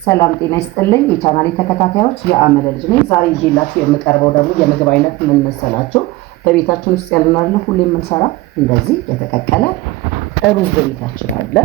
ሰላም ጤና ይስጥልኝ የቻናሌ ተከታታዮች የአመለ ልጅ ነኝ። ዛሬ ይዤላችሁ የምቀርበው ደግሞ የምግብ አይነት ምን መሰላችሁ? በቤታችን ውስጥ ያለና ሁሌ የምንሰራ እንደዚህ የተቀቀለ ሩዝ በቤታችን አለ።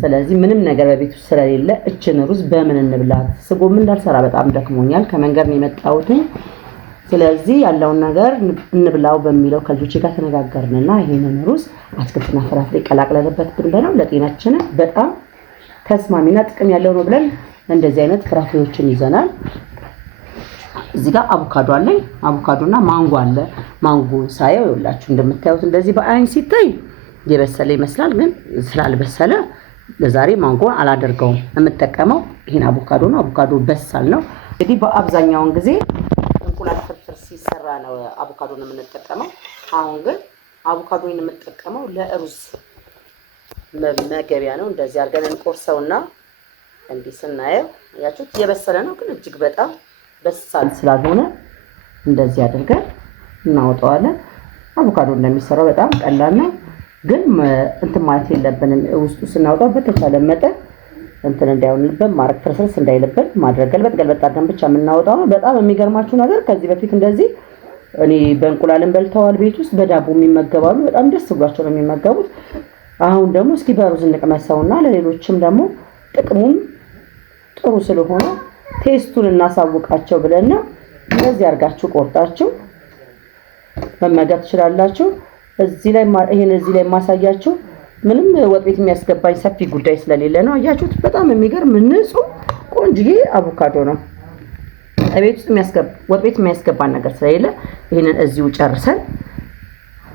ስለዚህ ምንም ነገር በቤት ውስጥ ስለሌለ እችን ሩዝ በምን እንብላት? ስጎም እንዳልሰራ በጣም ደክሞኛል። ከመንገድ ነው የመጣሁት። ስለዚህ ያለውን ነገር እንብላው በሚለው ከልጆቼ ጋር ተነጋገርንና ይሄንን ሩዝ አትክልትና ፍራፍሬ ቀላቅለንበት ብንበላው ለጤናችን በጣም ተስማሚና ጥቅም ያለው ነው ብለን እንደዚህ አይነት ፍራፍሬዎችን ይዘናል። እዚህ ጋር አቮካዶ አለኝ። አቮካዶና ማንጎ አለ። ማንጎ ሳየው ይኸውላችሁ እንደምታዩት እንደዚህ በአይን ሲታይ የበሰለ ይመስላል፣ ግን ስላልበሰለ ለዛሬ ማንጎ አላደርገውም። የምጠቀመው ይሄን አቮካዶ ነው። አቮካዶ በሳል ነው። እንግዲህ በአብዛኛውን ጊዜ እንቁላል ፍርፍር ሲሰራ ነው አቮካዶን የምንጠቀመው። አሁን ግን አቮካዶን የምንጠቀመው ለሩዝ መገቢያ ነው። እንደዚህ አድርገን እንቆርሰውና እንዲህ ስናየው ያችሁት የበሰለ ነው፣ ግን እጅግ በጣም በሳል ስላልሆነ እንደዚህ አድርገን እናወጣዋለን። አቮካዶ እንደሚሰራው በጣም ቀላል ነው፣ ግን እንትን ማለት የለብንም። ውስጡ ስናወጣው በተቻለ መጠን እንትን እንዳይሆንልብን ማድረግ፣ ፍርስርስ እንዳይልብን ማድረግ፣ ገልበጥ አድርገን ብቻ የምናወጣው ነው። በጣም የሚገርማችሁ ነገር ከዚህ በፊት እንደዚህ እኔ በእንቁላልን በልተዋል ቤት ውስጥ በዳቦ የሚመገባሉ። በጣም ደስ ብሏቸው ነው የሚመገቡት። አሁን ደግሞ እስኪ በሩዝ እንቅመሰውና ለሌሎችም ደግሞ ጥቅሙን ጥሩ ስለሆነ ቴስቱን እናሳውቃቸው ብለና እንደዚህ አድርጋችሁ ቆርጣችሁ መመገብ ትችላላችሁ። እዚህ ላይ ማሳያችሁ ምንም ወጥ ቤት የሚያስገባኝ ሰፊ ጉዳይ ስለሌለ ነው። አያችሁት? በጣም የሚገርም ንጹህ ቆንጆዬ አቮካዶ ነው። ወጥ ቤት የሚያስገባን ነገር ስለሌለ ይሄንን እዚሁ ጨርሰን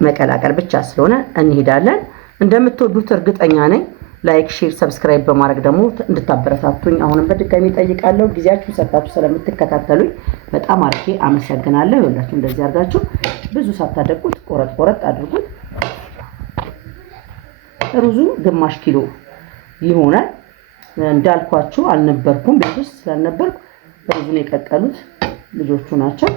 መቀላቀል ብቻ ስለሆነ እንሄዳለን። እንደምትወዱት እርግጠኛ ነኝ። ላይክ፣ ሼር፣ ሰብስክራይብ በማድረግ ደግሞ እንድታበረታቱኝ አሁንም በድጋሚ ጠይቃለሁ። ጊዜያችሁን ሰጣችሁ ስለምትከታተሉኝ በጣም አርኬ አመሰግናለሁ። ይኸውላችሁ እንደዚህ አድርጋችሁ ብዙ ሳታደቁት ቆረጥ አድርጉት። ሩዙ ግማሽ ኪሎ ይሆናል። እንዳልኳችሁ አልነበርኩም፣ ቤት ውስጥ ስላልነበርኩ ሩዙን የቀቀሉት ልጆቹ ናቸው።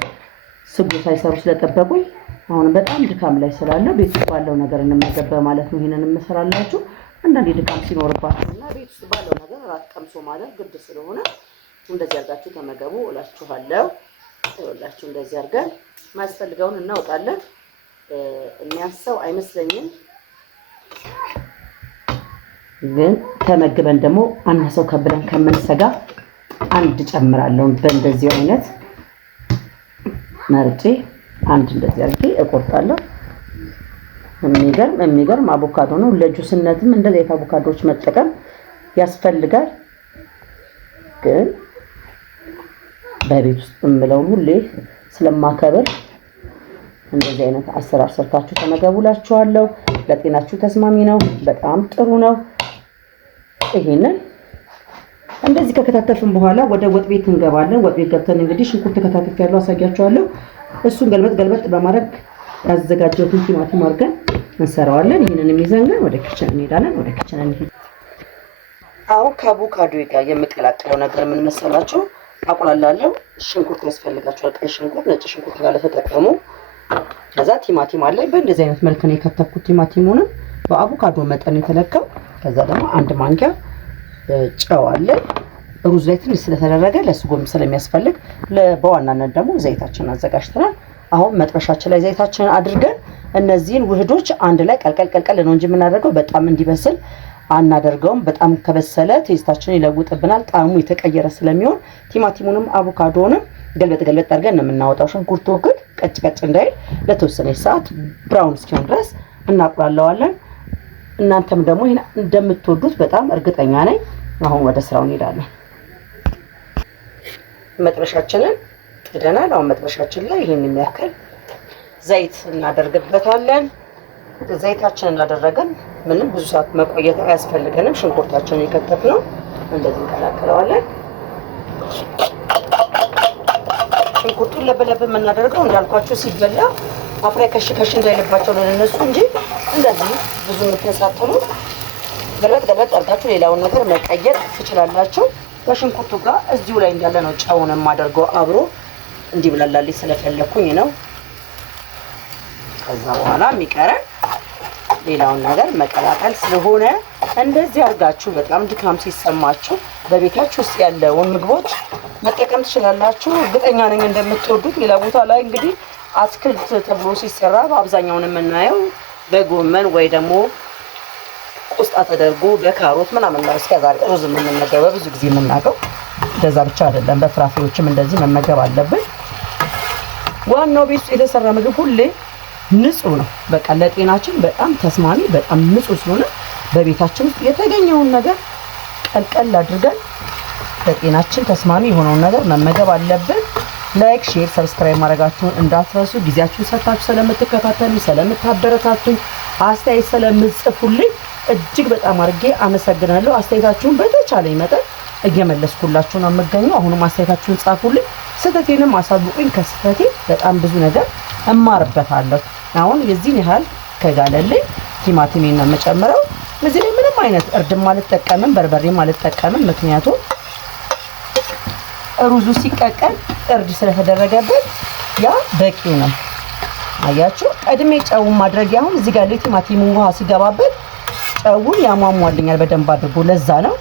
ስጎ ሳይሰሩ ስለጠበቁኝ አሁን በጣም ድካም ላይ ስላለ ቤት ውስጥ ባለው ነገር እንመገብ ማለት ነው። ይሄንን እንሰራላችሁ። አንዳንዴ ድካም ሲኖርባችሁና ቤት ውስጥ ባለው ነገር ራት ቀምሶ ማለት ግድ ስለሆነ እንደዚህ አድርጋችሁ ተመገቡ እላችኋለሁ። ይኸውላችሁ እንደዚህ አድርገን ማስፈልገውን እናውጣለን። የሚያንሰው አይመስለኝም፣ ግን ተመግበን ደግሞ አነሰው ከብለን ከምንሰጋ አንድ ጨምራለሁ። በእንደዚህ አይነት መርጬ አንድ እንደዚህ አድርጌ እቆርጣለሁ። የሚገርም አቮካዶ ነው። ለጁስነትም እንደዚህ አይነት አቮካዶዎች መጠቀም ያስፈልጋል። ግን በቤት ውስጥ የምለውን ሁሌ ስለማከብር እንደዚህ አይነት አሰራር ሰርታችሁ ተመገቡላችኋለሁ። ለጤናችሁ ተስማሚ ነው፣ በጣም ጥሩ ነው። ይሄንን እንደዚህ ከከታተፍን በኋላ ወደ ወጥ ቤት እንገባለን። ወጥ ቤት ገብተን እንግዲህ ሽንኩርት ከታተፍ ያለው አሳያችኋለሁ። እሱን ገልበጥ በማድረግ ያዘጋጀሁትን ቲማቲም አድርገን እንሰራዋለን። ይሄንን ይዘን ወደ ኪችን እንሄዳለን። ወደ ኪችን እንሄድ። አሁን ከአቮካዶ ጋር የምቀላቅለው ነገር ምን መሰላችሁ? አቁላላለሁ። ሽንኩርት ያስፈልጋችኋል። ቀይ ሽንኩርት፣ ነጭ ሽንኩርት ጋር ተጠቀሙ። ከዛ ቲማቲም አለ። በእንደዚህ አይነት መልክ ነው የከተፍኩት። ቲማቲሙን በአቮካዶ መጠን የተለካው። ከዛ ደግሞ አንድ ማንኪያ ጨው አለ። ሩዝ ላይ ትንሽ ስለተደረገ ለስጎም ስለሚያስፈልግ በዋናነት ደግሞ ዘይታችንን አዘጋጅተናል። አሁን መጥበሻችን ላይ ዘይታችንን አድርገን እነዚህን ውህዶች አንድ ላይ ቀልቀል ነው እንጂ የምናደርገው በጣም እንዲበስል አናደርገውም። በጣም ከበሰለ ቴስታችንን ይለውጥብናል፣ ጣዕሙ የተቀየረ ስለሚሆን ቲማቲሙንም አቮካዶንም ገልበጥ አድርገን ነው የምናወጣው። ሽንኩርቱ ግን ቀጭ እንዳይል ለተወሰነ ሰዓት ብራውን እስኪሆን ድረስ እናቁላለዋለን። እናንተም ደግሞ ይሄን እንደምትወዱት በጣም እርግጠኛ ነኝ። አሁን ወደ ስራው እንሄዳለን። መጥበሻችንን ጥደናል። አሁን መጥበሻችን ላይ ይሄን የሚያክል ዘይት እናደርግበታለን። ዘይታችንን እናደረገን ምንም ብዙ ሰዓት መቆየት አያስፈልገንም። ሽንኩርታችንን የከተፍነው እንደዚህ እንቀላቅለዋለን። ሽንኩርቱን ለበለብ የምናደርገው እንዳልኳችሁ ሲበላ አፍሬ ከሽ እንዳይልባቸው ለነሱ እንጂ እንደዚህ ብዙ የምትነሳተሉ ገልበጥ አድርጋችሁ ሌላውን ነገር መቀየር ትችላላችሁ። በሽንኩርቱ ጋር እዚሁ ላይ እንዳለ ነው ጨውን የማደርገው አብሮ እንዲብላላልኝ ስለፈለኩኝ ነው። ከዛ በኋላ የሚቀረን ሌላውን ነገር መቀላቀል ስለሆነ እንደዚህ አድርጋችሁ በጣም ድካም ሲሰማችሁ በቤታችሁ ውስጥ ያለውን ምግቦች መጠቀም ትችላላችሁ። እርግጠኛ ነኝ እንደምትወዱት። ሌላ ቦታ ላይ እንግዲህ አትክልት ተብሎ ሲሰራ በአብዛኛው የምናየው በጎመን ወይ ደግሞ ቁስጣ ተደርጎ በካሮት ምናምን ነው እስከዛሬ ሩዝ የምንመገበው ብዙ ጊዜ የምናውቀው። እንደዛ ብቻ አይደለም፣ በፍራፍሬዎችም እንደዚህ መመገብ አለብን። ዋናው ቤት ውስጥ የተሰራ ምግብ ሁሌ ንጹህ ነው። በቃ ለጤናችን በጣም ተስማሚ፣ በጣም ንጹህ ስለሆነ በቤታችን ውስጥ የተገኘውን ነገር ቀልቀል አድርገን ለጤናችን ተስማሚ የሆነውን ነገር መመገብ አለብን። ላይክ፣ ሼር፣ ሰብስክራይብ ማድረጋችሁን እንዳትረሱ። ጊዜያችሁን ሰጥታችሁ ስለምትከታተሉ፣ ስለምታበረታቱኝ፣ አስተያየት ስለምጽፉልኝ እጅግ በጣም አድርጌ አመሰግናለሁ። አስተያየታችሁን በተቻለኝ መጠን እየመለስኩላችሁ ነው የምገኘው። አሁንም አስተያየታችሁን ጻፉልኝ፣ ስህተቴንም አሳውቁኝ። ከስህተቴ በጣም ብዙ ነገር እማርበታለሁ። አሁን የዚህን ያህል ከጋለልኝ ቲማቲሜን ነው የምጨምረው። እዚህ ላይ ምንም አይነት እርድም አልጠቀምም፣ በርበሬም አልጠቀምም። ምክንያቱም ሩዙ ሲቀቀል እርድ ስለተደረገበት ያ በቂው ነው። አያችሁ፣ ቀድሜ ጨውን ማድረግ አሁን እዚህ ጋር ለቲማቲሙ ውሃ ሲገባበት ጨውን ያሟሟልኛል በደንብ አድርጎ። ለዛ ነው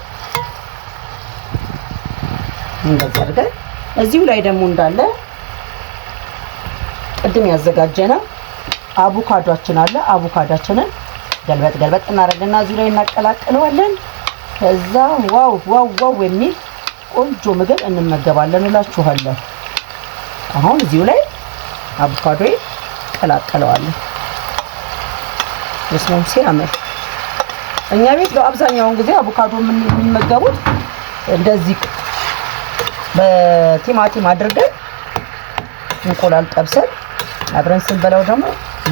እንደዛ አድርገን እዚሁ ላይ ደግሞ እንዳለ ቅድም ያዘጋጀነው አቮካዶአችን አለ። አቮካዶአችንን ገልበጥ እናደርግና እዚሁ ላይ እናቀላቅለዋለን። ከዛ ዋው የሚል ቆንጆ ምግብ እንመገባለን እላችኋለሁ። አሁን እዚሁ ላይ አቮካዶዬ ቀላቅለዋለሁ። እስሞም ሲያምር እኛ ቤት በአብዛኛውን ጊዜ አቮካዶ የሚመገቡት እንደዚህ በቲማቲም አድርገን እንቁላል ጠብሰን አብረን ስንበላው ደግሞ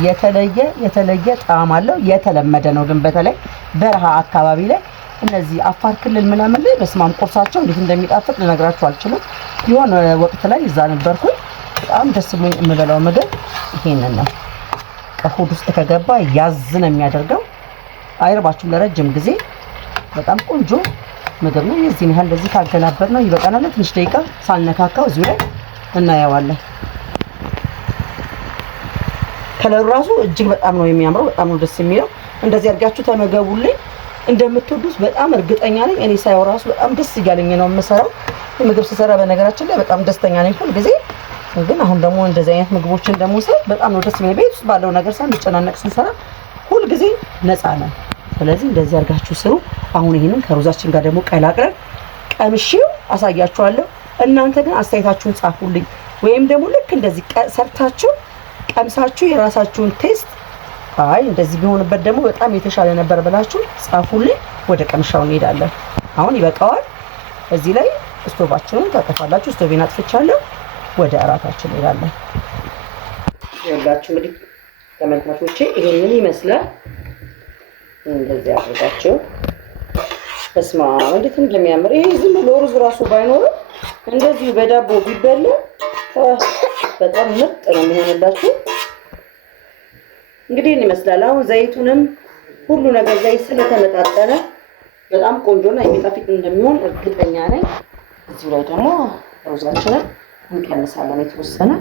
የተለየ ጣዕም አለው። የተለመደ ነው። ግን በተለይ በረሃ አካባቢ ላይ እነዚህ አፋር ክልል ምናምን ላይ በስማም ቁርሳቸው እንዴት እንደሚጣፍጥ ልነግራችሁ አልችልም። የሆነ ወቅት ላይ እዛ ነበርኩኝ። በጣም ደስ ብሎኝ የምበላው ምግብ ይሄንን ነው። ከሆድ ውስጥ ከገባ ያዝ ነው የሚያደርገው። አይርባችሁም ለረጅም ጊዜ። በጣም ቆንጆ ምግብ ነው። የዚህን ያህል እንደዚህ ካገላበጥ ነው ይበቃናል። ትንሽ ደቂቃ ሳልነካካው እዚሁ ላይ እናየዋለን። ከለሩ ራሱ እጅግ በጣም ነው የሚያምረው። በጣም ነው ደስ የሚለው። እንደዚህ አድርጋችሁ ተመገቡልኝ። እንደምትወዱት በጣም እርግጠኛ ነኝ። እኔ ሳይው ራሱ በጣም ደስ እያለኝ ነው የምሰራው። ምግብ ስሰራ በነገራችን ላይ በጣም ደስተኛ ነኝ ሁል ጊዜ። ግን አሁን ደግሞ እንደዚህ አይነት ምግቦችን ደግሞ ሰው በጣም ነው ደስ የሚለው። ቤት ውስጥ ባለው ነገር ሳንጨናነቅ ስንሰራ ሁል ጊዜ ነፃ ነን። ስለዚህ እንደዚህ አድርጋችሁ ስሩ። አሁን ይሄንን ከሩዛችን ጋር ደግሞ ቀላቅለን ቀምሼው አሳያችኋለሁ። እናንተ ግን አስተያየታችሁን ጻፉልኝ። ወይም ደግሞ ልክ እንደዚህ ሰርታችሁ ቀምሳችሁ የራሳችሁን ቴስት አይ እንደዚህ ቢሆንበት ደግሞ በጣም የተሻለ ነበር ብላችሁ ጻፉልኝ። ወደ ቀምሻው እንሄዳለን። አሁን ይበቃዋል። እዚህ ላይ ስቶቫችንን ታጠፋላችሁ። ስቶቬን አጥፍቻለሁ። ወደ እራታችን እንሄዳለን። ይኸውላችሁ እንግዲህ ተመልካቾቼ ይሄንን ይመስላል። እንደዚህ አድርጋችሁ በስማ እንዴት እንደሚያምር ይሄ ዝም ብሎ ሩዝ ራሱ ባይኖርም እንደዚህ በዳቦ ቢበላ በጣም ምርጥ ነው የሚሆንላችሁ። እንግዲህ ይመስላል። አሁን ዘይቱንም ሁሉ ነገር ዘይት ስለተመጣጠነ በጣም ቆንጆና የሚጣፍጥ እንደሚሆን እርግጠኛ ነኝ። እዚህ ላይ ደግሞ ሩዛችንን እንቀንሳለን የተወሰነ።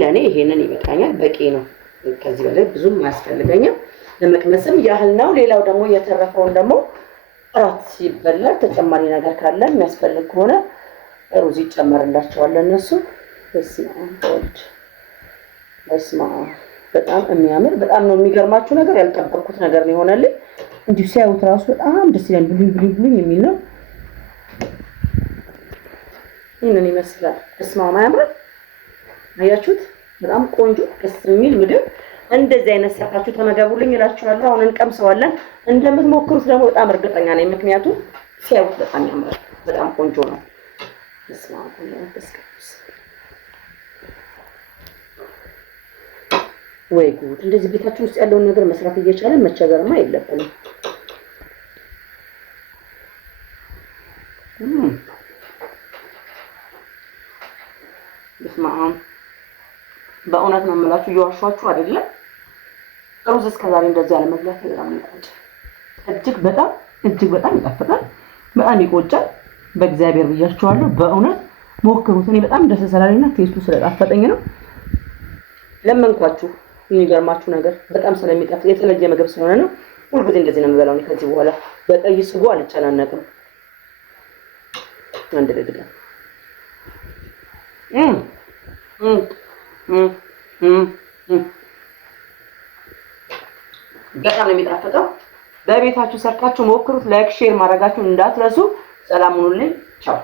ለኔ ይሄንን ይበቃኛል፣ በቂ ነው። ከዚህ በላይ ብዙም አያስፈልገኝም። ለመቅመስም ያህል ነው። ሌላው ደግሞ የተረፈውን ደግሞ እራት ሲበላ ተጨማሪ ነገር ካለ የሚያስፈልግ ከሆነ ሩዝ ይጨመርላቸዋል እነሱ። በስማ በጣም የሚያምር በጣም ነው የሚገርማችሁ ነገር ያልጠበቅኩት ነገር ነው የሆነልኝ። እንዲሁ ሲያዩት ራሱ በጣም ደስ ይላል። ብሉኝ የሚል ነው። ይሄንን ይመስላል። በስማ ማያምር አያችሁት? በጣም ቆንጆ ደስ የሚል ምግብ። እንደዚህ አይነት ሰርታችሁ ተመገቡልኝ እላችኋለሁ። አሁን እንቀምሰዋለን። እንደምትሞክሩት ደግሞ በጣም እርግጠኛ ነኝ። ምክንያቱም ሲያዩት በጣም ያምራል። በጣም ቆንጆ ነው። ወይ ጉድ! እንደዚህ ቤታችን ውስጥ ያለውን ነገር መስራት እየቻለን መቸገርማ የለብንም። በእውነት ነው የምላችሁ፣ እየዋሻችሁ አይደለም። ሩዝ እስከዛሬ እንደዚህ ያለ መብላት በጣም ይቆጫል። እጅግ በጣም ይጣፍጣል። በጣም ይቆጫል። በእግዚአብሔር ብያችኋለሁ። በእውነት ሞክሩት። እኔ በጣም ደስ ስላለኝና ቴስቱ ስለጣፈጠኝ ነው ለመንኳችሁ። የሚገርማችሁ ነገር በጣም ስለሚጣፍጥ የተለየ ምግብ ስለሆነ ነው። ሁልጊዜ እንደዚህ ነው የምበላው። ከዚህ በኋላ በቀይ ስጎ አልጨናነቅም። አንድ ደግዳ በጣም ነው የሚጣፍጠው። በቤታችሁ ሰርታችሁ ሞክሩት። ላይክ ሼር ማድረጋችሁን እንዳትረሱ። ሰላም ሁኑልኝ። ቻው